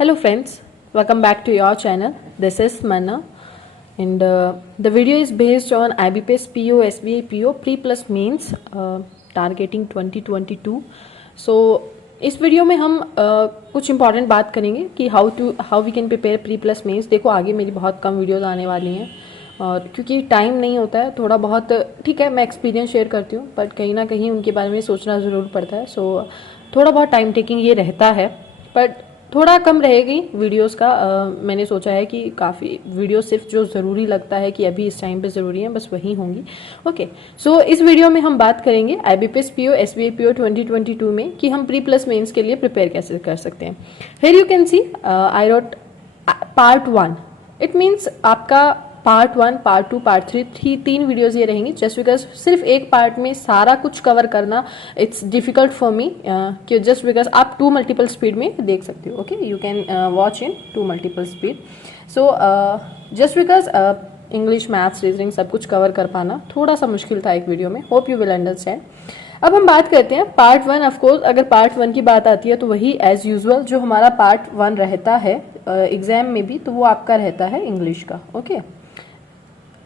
Hello friends, welcome back to your channel. This is Manna and the video is based on IBPS PO, SBA PO Pre Plus Mains Targeting 2022. So इस video में हम कुछ important बात करेंगे कि how we can prepare pre plus mains. देखो आगे मेरी बहुत कम वीडियोस आने वाली हैं और क्योंकि टाइम नहीं होता है थोड़ा बहुत, ठीक है मैं एक्सपीरियंस शेयर करती हूँ बट कहीं ना कहीं उनके बारे में सोचना ज़रूर पड़ता है। सो थोड़ा बहुत टाइम टेकिंग ये रहता है बट थोड़ा कम रहेगी वीडियोस का। मैंने सोचा है कि काफ़ी वीडियो सिर्फ जो ज़रूरी लगता है कि अभी इस टाइम पे ज़रूरी है बस वही होंगी। ओके, सो इस वीडियो में हम बात करेंगे IBPS PO SBA PO 2022 में कि हम प्री प्लस मेंस के लिए प्रिपेयर कैसे कर सकते हैं। Here you can C I wrote part 1। It means आपका पार्ट 1, पार्ट 2, पार्ट 3 तीन वीडियोस ये रहेंगी जस्ट बिकॉज सिर्फ एक पार्ट में सारा कुछ कवर करना इट्स डिफिकल्ट फॉर मी, कि जस्ट बिकॉज आप 2 मल्टीपल स्पीड में देख सकते हो। Okay, you can watch in 2 multiple speed. So just because English, maths, reasoning सब कुछ कवर कर पाना थोड़ा सा मुश्किल था एक वीडियो में। Hope you will understand. अब हम बात करते हैं पार्ट 1। ऑफकोर्स अगर पार्ट 1 की बात आती है तो वही एज यूजुअल जो हमारा पार्ट 1 रहता है एग्जाम में भी, तो वो आपका रहता है इंग्लिश का। Okay,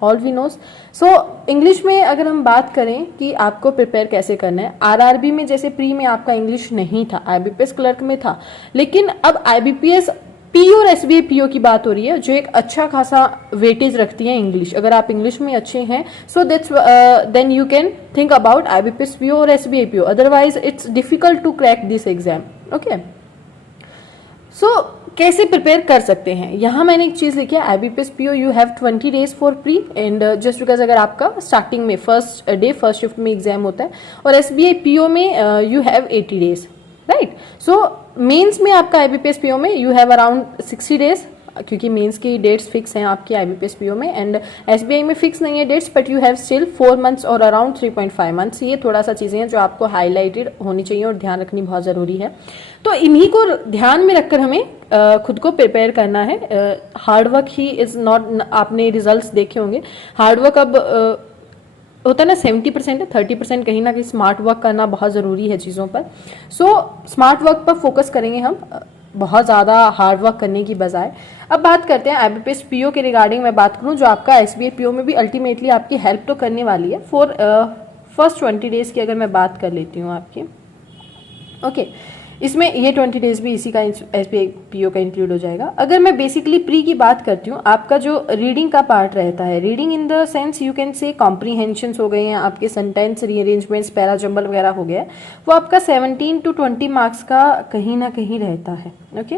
all we knows. So English में अगर हम बात करें कि आपको प्रिपेयर कैसे करना है, आरआरबी में जैसे प्री में आपका इंग्लिश नहीं था, आईबीपीएस क्लर्क में था, लेकिन अब आईबीपीएस पीओ और एसबीए पीओ की बात हो रही है जो एक अच्छा खासा वेटेज रखती है इंग्लिश। अगर आप इंग्लिश में अच्छे हैं so that's then you can think about IBPS PO और SBI PO, otherwise it's difficult to crack this exam. Okay, so कैसे प्रिपेयर कर सकते हैं, यहाँ मैंने एक चीज लिखी है IBPS PO you have 20 days for pre and just because अगर आपका स्टार्टिंग में फर्स्ट शिफ्ट में एग्जाम होता है और SBA PO में you have 80 days, right. So mains में आपका IBPS PO में यू हैव अराउंड 60 डेज, क्योंकि मेंस की डेट्स फिक्स हैं आपकी IBPS PO में एंड SBI में फिक्स नहीं है dates, but you have still 4 months और अराउंड 3.5 मंथ्स। ये थोड़ा सा चीज़ें हैं जो आपको हाईलाइटेड होनी चाहिए और ध्यान रखनी बहुत ज़रूरी है। तो इन्हीं को ध्यान में रखकर हमें खुद को प्रिपेयर करना है। हार्डवर्क ही इज़ नॉट, आपने रिजल्ट्स देखे होंगे, हार्डवर्क अब होता है ना 70% है, 30% कहीं ना कहीं स्मार्ट वर्क करना बहुत ज़रूरी है चीज़ों पर। सो स्मार्ट वर्क पर फोकस करेंगे हम, बहुत ज़्यादा हार्ड वर्क करने की बजाय। अब बात करते हैं IBPS PO के रिगार्डिंग मैं बात करूं जो आपका SBA PO में भी अल्टीमेटली आपकी हेल्प तो करने वाली है। फॉर फर्स्ट 20 डेज की अगर मैं बात कर लेती हूँ आपकी, ओके, इसमें ये 20 डेज भी इसी का SBA PO का इंक्लूड हो जाएगा। अगर मैं बेसिकली प्री की बात करती हूँ, आपका जो रीडिंग का पार्ट रहता है, reading in the sense you can say comprehensions हो गए हैं, आपके सेंटेंस रीअरेंजमेंट्स, पैरा जंबल वगैरह हो गया, वो आपका 17 to 20 मार्क्स का कहीं ना कहीं रहता है। ओके,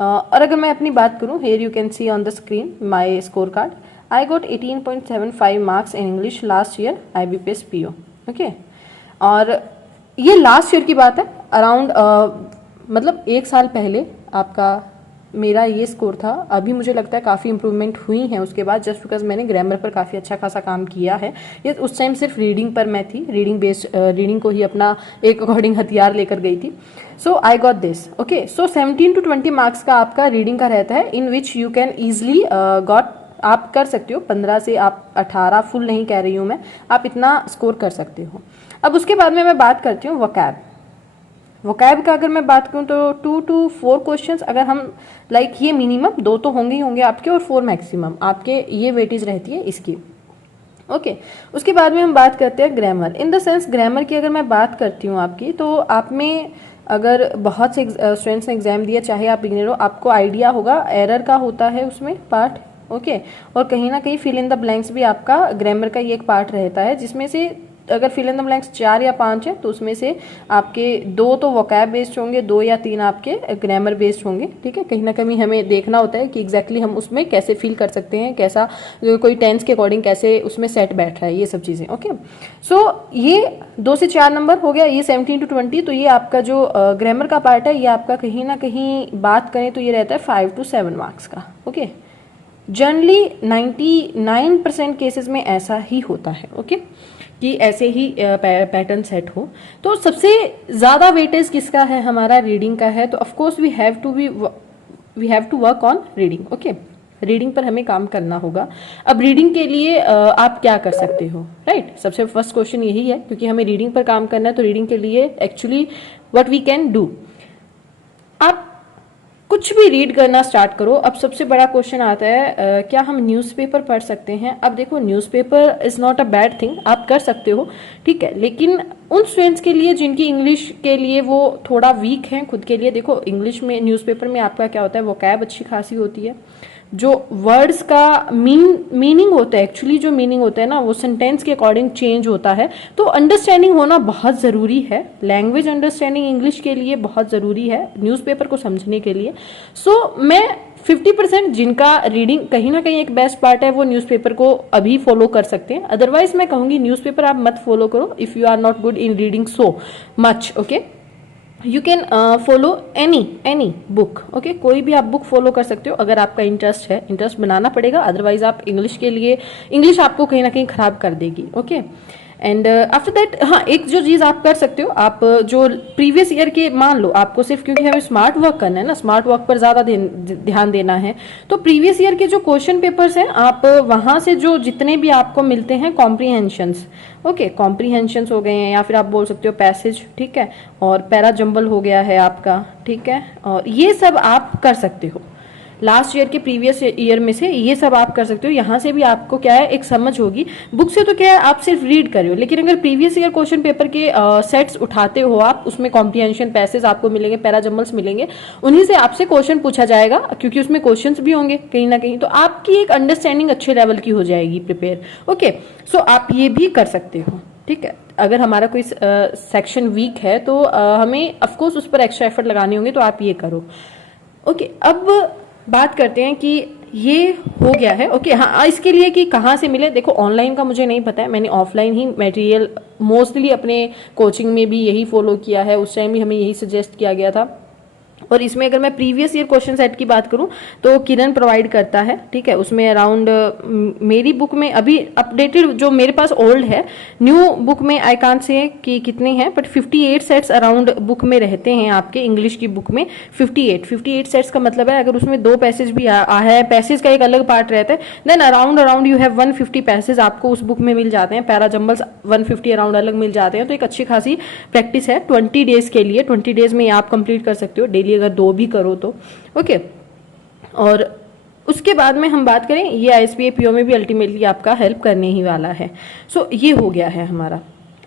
और अगर मैं अपनी बात करूँ, here you can see on the screen my score card, I got 18.75 marks in English last year IBPS PO। Okay, और ये लास्ट ईयर की बात है, अराउंड मतलब 1 साल पहले आपका मेरा ये स्कोर था। अभी मुझे लगता है काफ़ी इंप्रूवमेंट हुई है उसके बाद, जस्ट बिकॉज मैंने ग्रामर पर काफ़ी अच्छा खासा काम किया है। ये उस टाइम सिर्फ रीडिंग पर मैं थी, रीडिंग को ही अपना एक अकॉर्डिंग हथियार लेकर गई थी। So I got this. Okay, so 17 to 20 marks का आपका रीडिंग का रहता है, in which you can easily got, आप कर सकते हो 15 से आप 18, फुल नहीं कह रही हूँ मैं, आप इतना स्कोर कर सकते हो। अब उसके बाद में मैं बात करती हूँ वोकैब। वोकैब का अगर मैं बात करूँ तो 2 to 4 क्वेश्चंस, अगर हम लाइक ये मिनिमम 2 तो होंगे ही होंगे आपके और 4 मैक्सिमम आपके, ये वेटेज रहती है इसकी। ओके, उसके बाद में हम बात करते हैं grammar. In the sense grammar की अगर मैं बात करती हूँ आपकी, तो आप में अगर बहुत से स्टूडेंट्स ने एग्जाम दिया, चाहे आप बिगिनर हो, आपको आइडिया होगा एरर का होता है उसमें पार्ट। ओके, और कहीं ना कहीं फिल इन द ब्लैंक्स भी आपका ग्रामर का ही एक पार्ट रहता है, जिसमें से अगर फिल इन द ब्लैंक्स 4 या 5 है तो उसमें से आपके 2 तो वोकैब बेस्ड होंगे, 2 या 3 आपके ग्रामर बेस्ड होंगे। ठीक है, कहीं ना कहीं हमें देखना होता है कि एग्जैक्टली हम उसमें कैसे फील कर सकते हैं, कैसा कोई टेंस के अकॉर्डिंग कैसे उसमें सेट बैठ रहा है, ये सब चीज़ें। ओके, सो ये 2 से 4 नंबर हो गया, ये 17 to 20। तो ये आपका जो ग्रामर का पार्ट है ये आपका कहीं ना कहीं बात करें तो ये रहता है 5 to 7 मार्क्स का। ओके, जनरली 99% केसेस में ऐसा ही होता है। ओके, कि ऐसे ही पैटर्न सेट हो। तो सबसे ज़्यादा वेटेज किसका है, हमारा रीडिंग का है। तो of course we have to work on reading. Okay, reading पर हमें काम करना होगा। अब रीडिंग के लिए आप क्या कर सकते हो, राइट। सबसे फर्स्ट क्वेश्चन यही है, क्योंकि हमें रीडिंग पर काम करना है, तो रीडिंग के लिए actually what we can do, आप कुछ भी रीड करना स्टार्ट करो। अब सबसे बड़ा क्वेश्चन आता है क्या हम न्यूज़पेपर पढ़ सकते हैं? अब देखो, newspaper is not a bad thing, आप कर सकते हो, ठीक है, लेकिन उन स्टूडेंट्स के लिए जिनकी इंग्लिश के लिए वो थोड़ा वीक हैं खुद के लिए। देखो, इंग्लिश में न्यूज़पेपर में आपका क्या होता है, वोकैब अच्छी खासी होती है, जो वर्ड्स का मीनिंग होता है, एक्चुअली जो मीनिंग होता है ना, वो सेंटेंस के अकॉर्डिंग चेंज होता है। तो अंडरस्टैंडिंग होना बहुत ज़रूरी है, लैंग्वेज अंडरस्टैंडिंग इंग्लिश के लिए बहुत ज़रूरी है न्यूज़पेपर को समझने के लिए। मैं 50% जिनका रीडिंग कहीं ना कहीं एक बेस्ट पार्ट है, वो न्यूज़पेपर को अभी फॉलो कर सकते हैं। अदरवाइज मैं कहूँगी न्यूज़पेपर आप मत फॉलो करो if you are not good in reading so much. Okay, you can follow any book. Okay, कोई भी आप बुक फॉलो कर सकते हो अगर आपका इंटरेस्ट है। इंटरेस्ट बनाना पड़ेगा, अदरवाइज आप इंग्लिश के लिए, इंग्लिश आपको कहीं ना कहीं खराब कर देगी। ओके, एंड आफ्टर दैट, हाँ, एक जो चीज़ आप कर सकते हो, आप जो प्रीवियस ईयर के, मान लो आपको सिर्फ, क्योंकि हमें स्मार्ट वर्क करना है ना, स्मार्ट वर्क पर ज़्यादा ध्यान देना है, तो प्रीवियस ईयर के जो क्वेश्चन पेपर्स हैं, आप वहाँ से जो जितने भी आपको मिलते हैं कॉम्प्रीहेंशंस, ओके, कॉम्प्रीहेंशंस हो गए हैं, या फिर आप बोल सकते हो पैसेज, ठीक है, और पैरा जंबल हो गया है आपका, ठीक है, और ये सब आप कर सकते हो। लास्ट ईयर के प्रीवियस ईयर में से ये सब आप कर सकते हो। यहाँ से भी आपको क्या है, एक समझ होगी। बुक से तो क्या है, आप सिर्फ रीड कर रहे हो, लेकिन अगर प्रीवियस ईयर क्वेश्चन पेपर के सेट्स उठाते हो आप, उसमें कॉम्प्रीहेंशन पैसेज आपको मिलेंगे, पैराजम्बल्स मिलेंगे, उन्हीं से आपसे क्वेश्चन पूछा जाएगा, क्योंकि उसमें क्वेश्चंस भी होंगे कहीं ना कहीं, तो आपकी एक अंडरस्टैंडिंग अच्छे लेवल की हो जाएगी प्रिपेयर। ओके, सो आप ये भी कर सकते हो, ठीक है। अगर हमारा कोई सेक्शन वीक है तो हमें ऑफकोर्स उस पर एक्स्ट्रा एफर्ट लगाने होंगे, तो आप ये करो। ओके, अब बात करते हैं कि ये हो गया है। ओके, हाँ, इसके लिए कि कहाँ से मिले, देखो ऑनलाइन का मुझे नहीं पता है, मैंने ऑफलाइन ही मटेरियल मोस्टली अपने कोचिंग में भी यही फॉलो किया है, उस टाइम भी हमें यही सजेस्ट किया गया था। और इसमें अगर मैं प्रीवियस ईयर क्वेश्चन सेट की बात करूं तो किरण प्रोवाइड करता है, ठीक है, उसमें अराउंड मेरी बुक में अभी अपडेटेड जो मेरे पास ओल्ड है, न्यू बुक में आई कांट से कि कितने हैं, बट 58 सेट्स अराउंड बुक में रहते हैं आपके इंग्लिश की बुक में। 58 सेट्स का मतलब है अगर उसमें 2 पैसेज भी है, पैसेज का एक अलग पार्ट रहता है, then around you have 150 passage आपको उस बुक में मिल जाते हैं, पैराजम्बल्स 150 अराउंड अलग मिल जाते हैं। तो एक अच्छी खासी प्रैक्टिस है 20 डेज के लिए, 20 डेज में आप कंप्लीट कर सकते हो डेली, अगर 2 भी करो तो। ओके, और उसके बाद में हम बात करें, ये आईएसपीए पीओ में भी अल्टीमेटली आपका हेल्प करने ही वाला है। सो ये हो गया है हमारा,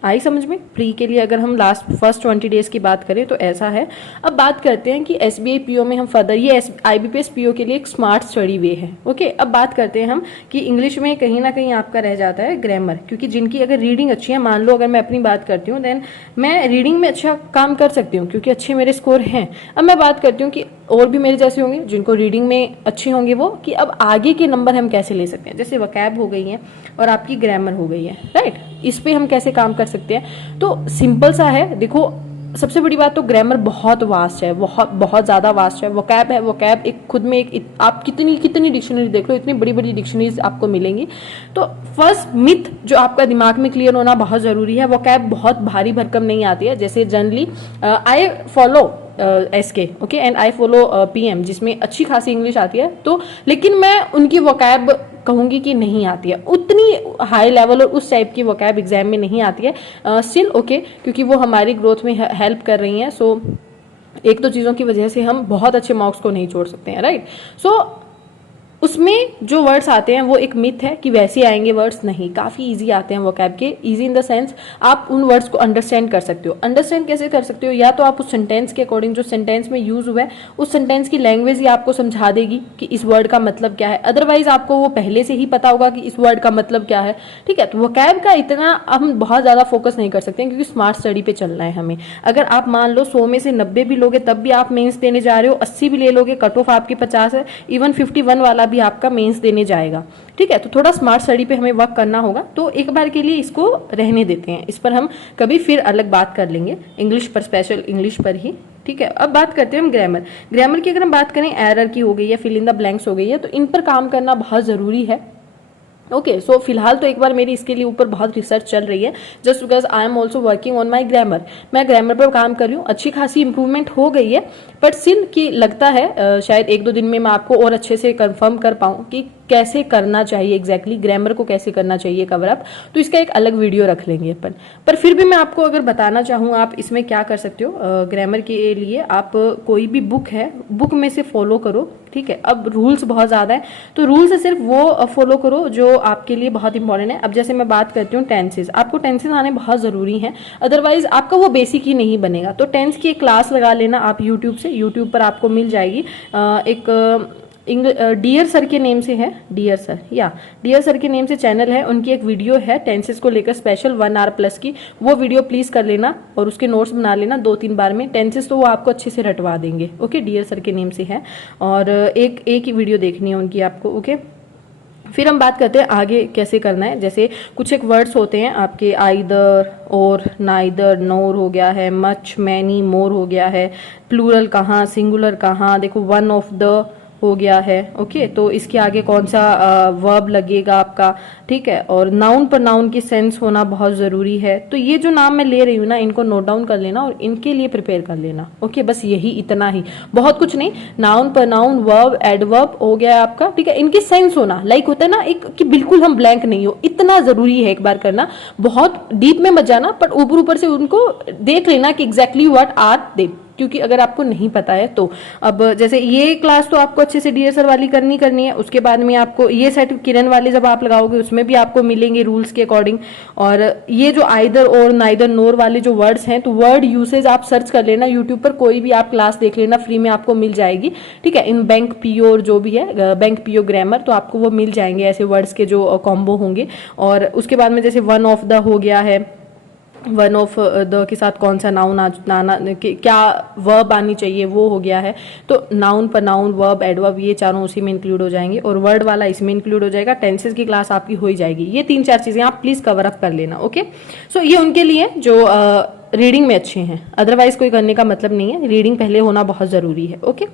आई समझ में। प्री के लिए अगर हम फर्स्ट 20 डेज की बात करें तो ऐसा है। अब बात करते हैं कि एसबीआई पीओ में हम फर्दर, ये आईबीपीएस पीओ के लिए एक स्मार्ट स्टडी वे है। ओके, अब बात करते हैं हम कि इंग्लिश में कहीं ना कहीं आपका रह जाता है ग्रामर, क्योंकि जिनकी अगर रीडिंग अच्छी है, मान लो अगर मैं अपनी बात करती हूँ, देन मैं रीडिंग में अच्छा काम कर सकती हूँ क्योंकि अच्छे मेरे स्कोर हैं। अब मैं बात करती हूँ कि और भी मेरे जैसे होंगे जिनको रीडिंग में अच्छे होंगे, वो कि अब आगे के नंबर हम कैसे ले सकते हैं, जैसे वकैब हो गई है और आपकी ग्रामर हो गई है, राइट, इस पे हम कैसे काम कर सकते हैं। तो सिंपल सा है, देखो सबसे बड़ी बात तो ग्रामर बहुत वास्ट है, बहुत बहुत ज्यादा वास्ट है। वोकैब है, वोकैब एक खुद में एक आप कितनी कितनी डिक्शनरी देख लो, इतनी बड़ी बड़ी डिक्शनरीज आपको मिलेंगी। तो फर्स्ट मिथ जो आपका दिमाग में क्लियर होना बहुत जरूरी है, वोकैब बहुत भारी भरकम नहीं आती है। जैसे generally I follow SK, okay, and I follow PM, जिसमें अच्छी खासी इंग्लिश आती है, तो लेकिन मैं उनकी वोकैब कहूंगी कि नहीं आती है उतनी हाई लेवल, और उस टाइप की वोकैब एग्जाम में नहीं आती है स्टिल, ओके, क्योंकि वो हमारी ग्रोथ में हेल्प कर रही हैं। सो एक दो चीज़ों की वजह से हम बहुत अच्छे मार्क्स को नहीं छोड़ सकते हैं, राइट। सो उसमें जो वर्ड्स आते हैं वो एक मिथ है कि वैसे आएंगे वर्ड्स, नहीं, काफ़ी इजी आते हैं वोकैब के। इजी इन द सेंस आप उन वर्ड्स को अंडरस्टैंड कर सकते हो। अंडरस्टैंड कैसे कर सकते हो, या तो आप उस सेंटेंस के अकॉर्डिंग, जो सेंटेंस में यूज हुआ है उस सेंटेंस की लैंग्वेज ही आपको समझा देगी कि इस वर्ड का मतलब क्या है। अदरवाइज आपको वो पहले से ही पता होगा कि इस वर्ड का मतलब क्या है, ठीक है। तो वोकैब का इतना हम बहुत ज़्यादा फोकस नहीं कर सकते क्योंकि स्मार्ट स्टडी पे चलना है हमें। अगर आप मान लो 100 में से 90 भी लोगे तब भी आप मेंस देने जा रहे हो, 80 भी ले लोगे, कट ऑफ आपकी 50 है, इवन 51 वाला भी आपका मेंस देने जाएगा, ठीक है। तो थोड़ा स्मार्ट स्टडी पे हमें वर्क करना होगा। तो एक बार के लिए इसको रहने देते हैं, इस पर हम कभी फिर अलग बात कर लेंगे, इंग्लिश पर, स्पेशल इंग्लिश पर ही, ठीक है। अब बात करते हैं हम ग्रामर। ग्रामर की अगर हम बात करें, एरर की हो गई है, फिल इन द ब्लैंक्स हो गई है, तो इन पर काम करना बहुत ज़रूरी है। ओके, सो फिलहाल तो एक बार मेरी इसके लिए ऊपर बहुत रिसर्च चल रही है, just because I am also working on my grammar. मैं ग्रामर पर काम कर रही हूँ, अच्छी खासी इंप्रूवमेंट हो गई है, बट स्टिल कि लगता है शायद एक दो दिन में मैं आपको और अच्छे से कंफर्म कर पाऊँ कि कैसे करना चाहिए एग्जैक्टली ग्रामर को कैसे करना चाहिए कवर अप। तो इसका एक अलग वीडियो रख लेंगे अपन, पर फिर भी मैं आपको अगर बताना चाहूँ आप इसमें क्या कर सकते हो ग्रामर के लिए। आप कोई भी बुक है, बुक में से फॉलो करो, ठीक है। अब रूल्स बहुत ज़्यादा है, तो रूल से सिर्फ वो फॉलो करो जो आपके लिए बहुत इंपॉर्टेंट है। अब जैसे मैं बात करती हूँ टेंसेज, आपको टेंसेज आने बहुत ज़रूरी है, अदरवाइज आपका वो बेसिक ही नहीं बनेगा। तो टेंस की एक क्लास लगा लेना आप यूट्यूब से, यूट्यूब पर आपको मिल जाएगी एक डियर सर के नेम से है, डियर सर, या डियर सर के नेम से चैनल है, उनकी एक वीडियो है टेंसेस को लेकर स्पेशल 1 आवर प्लस की, वो वीडियो प्लीज कर लेना और उसके नोट्स बना लेना 2-3 बार में। टेंसेस तो वो आपको अच्छे से रटवा देंगे। ओके, डियर सर के नेम से है, और एक ही वीडियो देखनी है उनकी आपको। ओके, फिर हम बात करते हैं आगे कैसे करना है। जैसे कुछ एक वर्ड्स होते हैं आपके, आइदर, और, नाइदर, नोर हो गया है, मच, मैनी, मोर हो गया है, प्लूरल कहाँ, सिंगुलर कहाँ, देखो वन ऑफ द हो गया है। ओके, तो इसके आगे कौन सा वर्ब लगेगा आपका, ठीक है। और नाउन पर नाउन की सेंस होना बहुत जरूरी है। तो ये जो नाम मैं ले रही हूँ ना, इनको नोट डाउन कर लेना और इनके लिए प्रिपेयर कर लेना। ओके, बस यही, इतना ही, बहुत कुछ नहीं। नाउन पर नाउन, वर्ब, एडवर्ब हो गया आपका, ठीक है। इनकी सेंस होना, लाइक होता है ना एक कि बिल्कुल हम ब्लैंक नहीं हो, इतना जरूरी है एक बार करना। बहुत डीप में मत जाना, पर ऊपर ऊपर से उनको देख लेना कि एग्जैक्टली व्हाट आर दे, क्योंकि अगर आपको नहीं पता है तो। अब जैसे ये क्लास तो आपको अच्छे से डीएसआर वाली करनी है, उसके बाद में आपको ये सेट किरण वाले जब आप लगाओगे उसमें भी आपको मिलेंगे रूल्स के अकॉर्डिंग। और ये जो आइदर और नाइदर नोर वाले जो वर्ड्स हैं, तो वर्ड यूसेज आप सर्च कर लेना यूट्यूब पर, कोई भी आप क्लास देख लेना, फ्री में आपको मिल जाएगी, ठीक है। इन बैंक पीओ जो भी है, बैंक पीओ ग्रामर, तो आपको वो मिल जाएंगे ऐसे वर्ड्स के जो कॉम्बो होंगे। और उसके बाद में जैसे वन ऑफ द हो गया है, वन ऑफ द के साथ कौन सा नाउन आना, क्या वर्ब आनी चाहिए, वो हो गया है। तो नाउन पर नाउन, वर्ब, एडवर्ब, ये चारों उसी में इंक्लूड हो जाएंगे, और वर्ड वाला इसमें इंक्लूड हो जाएगा। टेंसेस की क्लास आपकी हो ही जाएगी। ये 3-4 चीजें आप प्लीज कवर अप कर लेना। ओके, सो ये उनके लिए जो रीडिंग में अच्छे हैं, अदरवाइज कोई करने का मतलब नहीं है, रीडिंग पहले होना बहुत जरूरी है। ओके,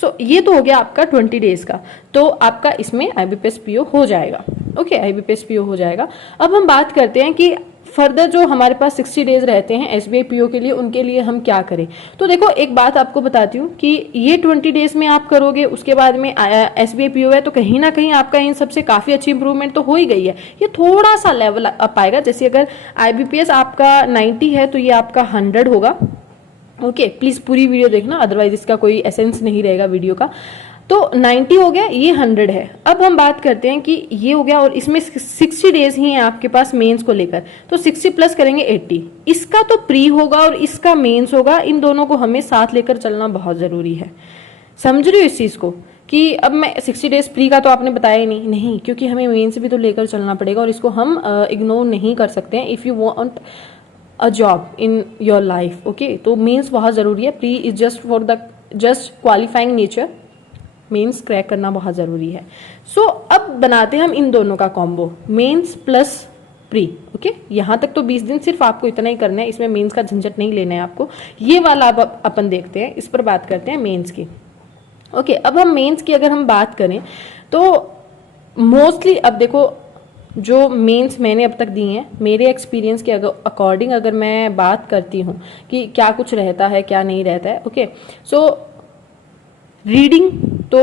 सो ये तो हो गया आपका 20 डेज का, तो आपका इसमें आईबीपीएस पीओ हो जाएगा। ओके, आईबीपीएस पीओ हो जाएगा। अब हम बात करते हैं कि फर्दर जो हमारे पास 60 डेज रहते हैं एसबीआई पीओ के लिए, उनके लिए हम क्या करें। तो देखो एक बात आपको बताती हूँ कि ये 20 डेज में आप करोगे, उसके बाद में एसबीआई पीओ है, तो कहीं ना कहीं आपका इन सबसे काफी अच्छी इंप्रूवमेंट तो हो ही गई है। ये थोड़ा सा लेवल अप आएगा, जैसे अगर आईबीपीएस आपका 90 है तो ये आपका 100 होगा। ओके, प्लीज पूरी वीडियो देखना, अदरवाइज इसका कोई एसेंस नहीं रहेगा वीडियो का। तो 90 हो गया, ये 100 है। अब हम बात करते हैं कि ये हो गया, और इसमें 60 डेज ही हैं आपके पास मेंस को लेकर, तो 60 प्लस करेंगे 80। इसका तो प्री होगा और इसका मेंस होगा, इन दोनों को हमें साथ लेकर चलना बहुत जरूरी है। समझ रही हो इस चीज को कि अब मैं 60 डेज प्री का तो आपने बताया ही नहीं, क्योंकि हमें मेंस भी तो लेकर चलना पड़ेगा, और इसको हम इग्नोर नहीं कर सकते हैं if you want a job in your life. Okay, तो मेंस बहुत जरूरी है। Pre is just for the just qualifying nature, mains crack करना बहुत जरूरी है। सो अब बनाते हैं हम इन दोनों का combo, mains plus pre. Okay, यहां तक तो 20 दिन सिर्फ आपको इतना ही करना है, इसमें मेंस का झंझट नहीं लेना है आपको। ये वाला अब अपन देखते हैं, इस पर बात करते हैं मेंस की। ओके, अब हम मेंस की अगर हम बात करें तो मोस्टली, अब देखो जो मेंस मैंने अब तक दी हैं, मेरे एक्सपीरियंस के अकॉर्डिंग अगर मैं बात करती हूँ कि क्या कुछ रहता है क्या नहीं रहता है। ओके, सो रीडिंग तो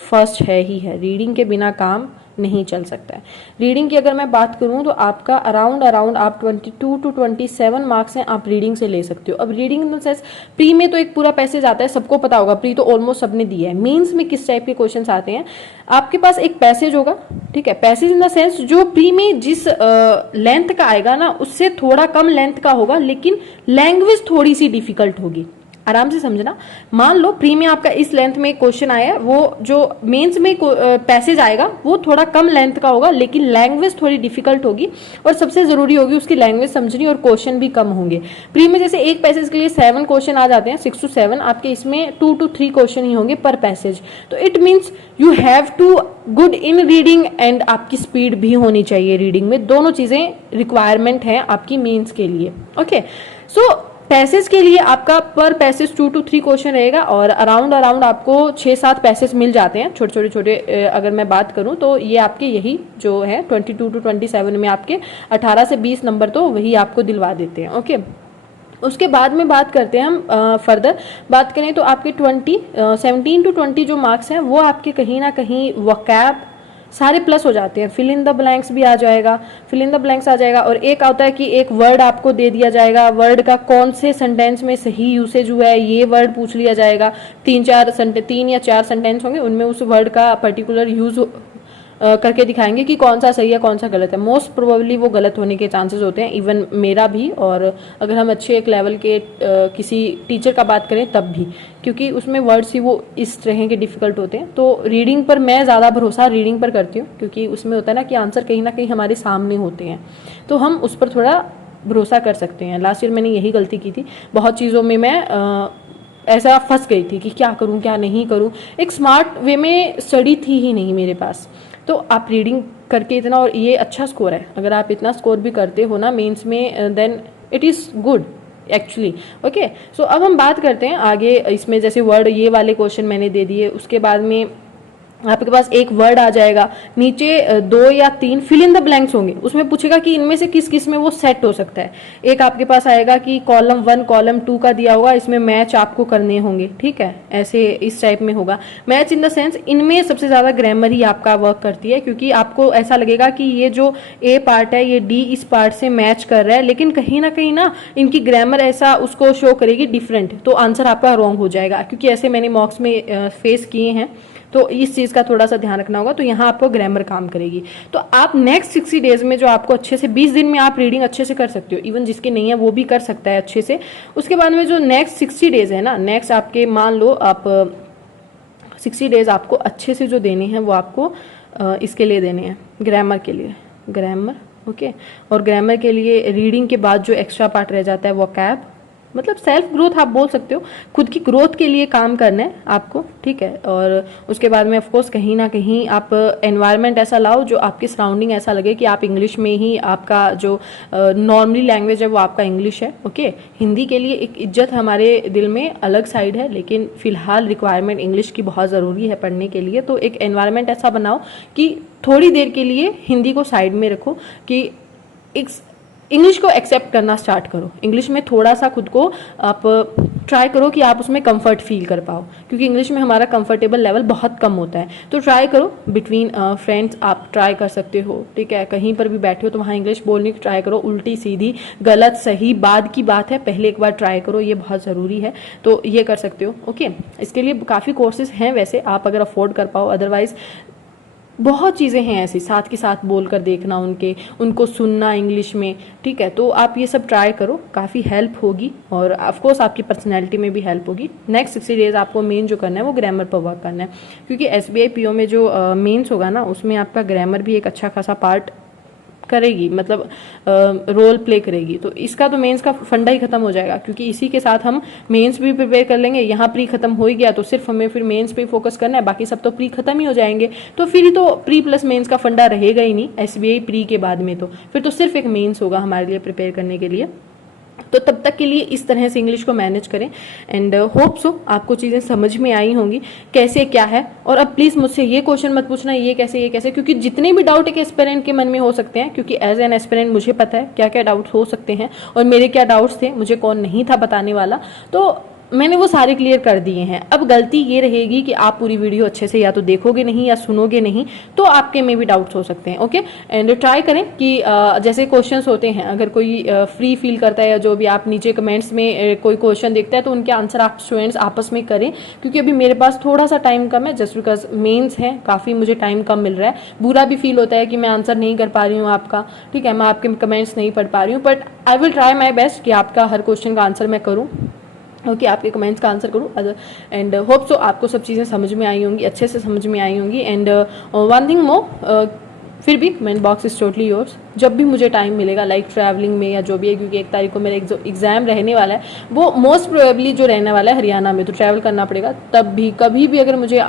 फर्स्ट है ही है, रीडिंग के बिना काम नहीं चल सकता है। रीडिंग की अगर मैं बात करूं तो आपका अराउंड आप 22 to 27 मार्क्स हैं आप रीडिंग से ले सकते हो। अब reading in the sense, pre में तो एक पूरा पैसेज आता है, सबको पता होगा, प्री तो ऑलमोस्ट सबने दिया है। मेंस में किस टाइप के क्वेश्चंस आते हैं, आपके पास एक पैसेज होगा, ठीक है, पैसेज इन द सेंस जो प्री में जिस लेंथ का आएगा ना, उससे थोड़ा कम लेंथ का होगा, लेकिन लैंग्वेज थोड़ी सी डिफिकल्ट होगी। आराम से समझना, मान लो प्री में आपका इस लेंथ में क्वेश्चन आया है, वो जो मेंस में पैसेज आएगा वो थोड़ा कम लेंथ का होगा, लेकिन लैंग्वेज थोड़ी डिफिकल्ट होगी, और सबसे जरूरी होगी उसकी लैंग्वेज समझनी, और क्वेश्चन भी कम होंगे। प्री में जैसे एक पैसेज के लिए 7 क्वेश्चन आ जाते हैं, 6 to 7, आपके इसमें 2 to 3 क्वेश्चन ही होंगे पर पैसेज। तो it means you have to good in reading, and आपकी स्पीड भी होनी चाहिए रीडिंग में, दोनों चीजें रिक्वायरमेंट है आपकी मेंस के लिए। ओके, सो पैसेज के लिए आपका पर पैसेज 2 to 3 क्वेश्चन रहेगा और अराउंड आपको 6-7 पैसेज मिल जाते हैं छोटे, अगर मैं बात करूं तो ये आपके यही जो है 22 to 27 में आपके 18 से 20 नंबर तो वही आपको दिलवा देते हैं। ओके, उसके बाद में बात करते हैं हम फर्दर बात करें तो आपके 17 to 20 जो मार्क्स हैं वो आपके कहीं ना कहीं वोकैब सारे प्लस हो जाते हैं। फिल इन द ब्लैंक्स भी आ जाएगा, फिल इन द ब्लैंक्स आ जाएगा। और एक आता है कि एक वर्ड आपको दे दिया जाएगा, वर्ड का कौन से सेंटेंस में सही यूसेज हुआ है ये वर्ड पूछ लिया जाएगा। 3 या 4 सेंटेंस होंगे, उनमें उस वर्ड का पर्टिकुलर यूज करके दिखाएंगे कि कौन सा सही है कौन सा गलत है। मोस्ट प्रोबेबली वो गलत होने के चांसेस होते हैं, इवन मेरा भी। और अगर हम अच्छे एक लेवल के किसी टीचर का बात करें तब भी, क्योंकि उसमें वर्ड्स ही वो इस तरह के डिफिकल्ट होते हैं। तो रीडिंग पर मैं ज़्यादा भरोसा रीडिंग पर करती हूँ, क्योंकि उसमें होता है ना कि आंसर कहीं ना कहीं हमारे सामने होते हैं, तो हम उस पर थोड़ा भरोसा कर सकते हैं। लास्ट ईयर मैंने यही गलती की थी, बहुत चीज़ों में मैं ऐसा फंस गई थी कि क्या करूं क्या नहीं करूं। एक स्मार्ट वे में स्टडी थी ही नहीं मेरे पास। तो आप रीडिंग करके इतना, और ये अच्छा स्कोर है, अगर आप इतना स्कोर भी करते हो ना मेंस में, then it is good actually. Okay, so अब हम बात करते हैं आगे। इसमें जैसे वर्ड ये वाले क्वेश्चन मैंने दे दिए, उसके बाद में आपके पास एक वर्ड आ जाएगा, नीचे 2 या 3 फिल इन द ब्लैंक्स होंगे, उसमें पूछेगा कि इनमें से किस किस में वो सेट हो सकता है। एक आपके पास आएगा कि कॉलम 1 कॉलम 2 का दिया होगा, इसमें मैच आपको करने होंगे, ठीक है, ऐसे इस टाइप में होगा। मैच इन द सेंस इनमें सबसे ज्यादा ग्रामर ही आपका वर्क करती है, क्योंकि आपको ऐसा लगेगा कि ये जो ए पार्ट है ये डी इस पार्ट से मैच कर रहा है, लेकिन कहीं ना इनकी ग्रामर ऐसा उसको शो करेगी डिफरेंट, तो आंसर आपका रॉन्ग हो जाएगा। क्योंकि ऐसे मैंने मॉक्स में फेस किए हैं, तो इस चीज़ का थोड़ा सा ध्यान रखना होगा। तो यहाँ आपको ग्रामर काम करेगी। तो आप नेक्स्ट 60 डेज में जो आपको अच्छे से 20 दिन में आप रीडिंग अच्छे से कर सकते हो, इवन जिसके नहीं है वो भी कर सकता है अच्छे से। उसके बाद में जो नेक्स्ट 60 डेज है ना, नेक्स्ट आपके मान लो आप 60 डेज आपको अच्छे से जो देने हैं वो आपको इसके लिए देने हैं, ग्रामर के लिए, ग्रामर। ओके, और ग्रामर के लिए रीडिंग के बाद जो एक्स्ट्रा पार्ट रह जाता है वोकैब, मतलब सेल्फ ग्रोथ आप बोल सकते हो, खुद की ग्रोथ के लिए काम करना है आपको, ठीक है। और उसके बाद में ऑफकोर्स कहीं ना कहीं आप एनवायरनमेंट ऐसा लाओ जो आपकी सराउंडिंग ऐसा लगे कि आप इंग्लिश में ही, आपका जो नॉर्मली लैंग्वेज है वो आपका इंग्लिश है। ओके, हिंदी के लिए एक इज्जत हमारे दिल में अलग साइड है, लेकिन फिलहाल रिक्वायरमेंट इंग्लिश की बहुत ज़रूरी है पढ़ने के लिए। तो एक एनवायरनमेंट ऐसा बनाओ कि थोड़ी देर के लिए हिंदी को साइड में रखो, कि एक इंग्लिश को एक्सेप्ट करना स्टार्ट करो। इंग्लिश में थोड़ा सा खुद को आप ट्राई करो कि आप उसमें कंफर्ट फील कर पाओ, क्योंकि इंग्लिश में हमारा कंफर्टेबल लेवल बहुत कम होता है। तो ट्राई करो, बिटवीन फ्रेंड्स आप ट्राई कर सकते हो, ठीक है। कहीं पर भी बैठे हो तो वहाँ इंग्लिश बोलने की ट्राई करो, उल्टी सीधी गलत सही बाद की बात है, पहले एक बार ट्राई करो, ये बहुत ज़रूरी है। तो ये कर सकते हो। ओके, इसके लिए काफ़ी कोर्सेज हैं वैसे, आप अगर अफोर्ड कर पाओ, अदरवाइज बहुत चीज़ें हैं ऐसी, साथ के साथ बोल कर देखना, उनको सुनना इंग्लिश में, ठीक है। तो आप ये सब ट्राई करो, काफ़ी हेल्प होगी, और ऑफकोर्स आपकी पर्सनैलिटी में भी हेल्प होगी। नेक्स्ट 60 डेज आपको मेन जो करना है वो ग्रामर पर वर्क करना है, क्योंकि SBI PO में जो मेंस होगा ना, उसमें आपका ग्रामर भी एक अच्छा खासा पार्ट करेगी, मतलब रोल प्ले करेगी। तो इसका तो मेंस का फंडा ही खत्म हो जाएगा, क्योंकि इसी के साथ हम मेंस भी प्रिपेयर कर लेंगे। यहाँ प्री खत्म हो ही गया तो सिर्फ हमें फिर मेंस पे फोकस करना है, बाकी सब तो प्री खत्म ही हो जाएंगे। तो फिर ही तो प्री प्लस मेंस का फंडा रहेगा ही नहीं SBI प्री के बाद में, तो फिर तो सिर्फ एक मेंस होगा हमारे लिए प्रिपेयर करने के लिए। तो तब तक के लिए इस तरह से इंग्लिश को मैनेज करें, एंड होप सो आपको चीज़ें समझ में आई होंगी कैसे क्या है। और अब प्लीज़ मुझसे ये क्वेश्चन मत पूछना ये कैसे, क्योंकि जितने भी डाउट एक एस्पिरेंट के मन में हो सकते हैं, क्योंकि एज एन एस्पिरेंट मुझे पता है क्या क्या डाउट हो सकते हैं, और मेरे क्या डाउट्स थे, मुझे कौन नहीं था बताने वाला, तो मैंने वो सारे क्लियर कर दिए हैं। अब गलती ये रहेगी कि आप पूरी वीडियो अच्छे से या तो देखोगे नहीं या सुनोगे नहीं, तो आपके में भी डाउट्स हो सकते हैं। ओके, एंड ट्राई करें कि जैसे क्वेश्चंस होते हैं, अगर कोई फ्री फील करता है या जो भी, आप नीचे कमेंट्स में कोई क्वेश्चन देखता है तो उनके आंसर आप स्टूडेंट्स आपस में करें, क्योंकि अभी मेरे पास थोड़ा सा टाइम कम है, जस्ट बिकॉज मेन्स हैं, काफ़ी मुझे टाइम कम मिल रहा है। बुरा भी फील होता है कि मैं आंसर नहीं कर पा रही हूँ आपका, ठीक है, मैं आपके कमेंट्स नहीं पढ़ पा रही हूँ, but I will try my best कि आपका हर क्वेश्चन का आंसर मैं करूँ, ओके, आपके कमेंट्स का आंसर करूँ। एंड होप सो आपको सब चीज़ें समझ में आई होंगी, अच्छे से समझ में आई होंगी। एंड वन थिंग मोर, फिर भी comment box is totally yours, जब भी मुझे टाइम मिलेगा, लाइक ट्रैवलिंग में या जो भी है, क्योंकि 1 तारीख को मेरा एग्जाम रहने वाला है, वो मोस्ट प्रोबेबली जो रहने वाला है हरियाणा में, तो ट्रैवल करना पड़ेगा। तब भी कभी भी अगर मुझे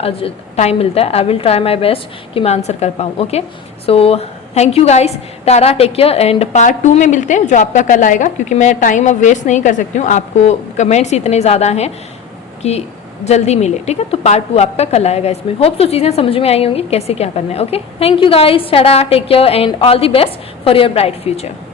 टाइम मिलता है, I will try my best कि मैं आंसर कर पाऊँ। Okay, so thank you guys, tata, take care and part 2 में मिलते हैं जो आपका कल आएगा, क्योंकि मैं टाइम अब वेस्ट नहीं कर सकती हूँ, आपको कमेंट्स इतने ज़्यादा हैं कि जल्दी मिले, ठीक है। तो पार्ट 2 आपका कल आएगा। इसमें होप तो चीज़ें समझ में आई होंगी कैसे क्या करना है। Okay, thank you guys, tata, take care and all the best for your bright future.